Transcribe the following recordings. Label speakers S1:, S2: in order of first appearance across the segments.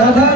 S1: 三三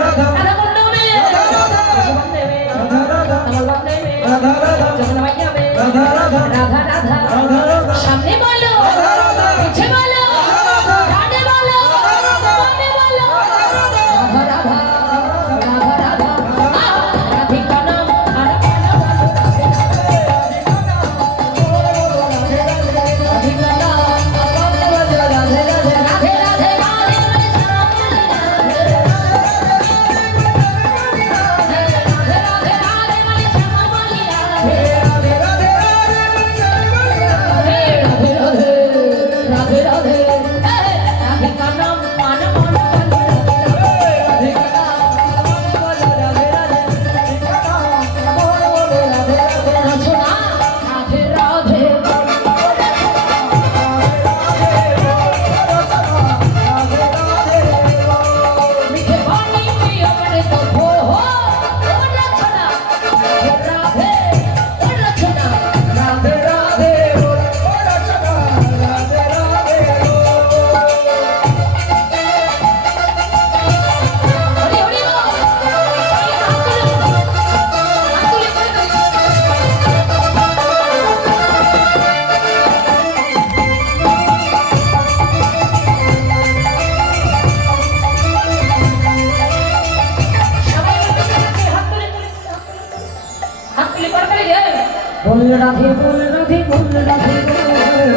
S2: রাধে
S1: বল
S2: রাধে
S1: বল
S2: রাধে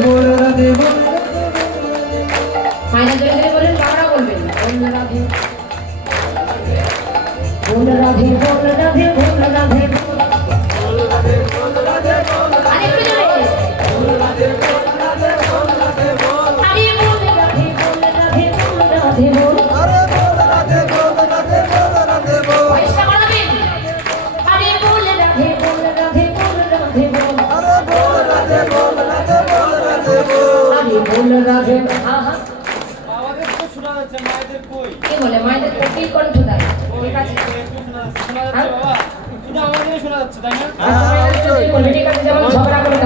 S1: বল
S2: রাধে
S1: বল মাইনা জয় জয় বলেন বাংলা বলবেন। বল, রাধে বল রাধে বল, রাধে
S3: শোনা
S1: কি বলে মায়েদের কি কোন শোনা যাচ্ছে ঠিক আছে
S3: শোনা শোনা যাচ্ছে তাই না
S1: ঠিক আছে ঝগড়া করে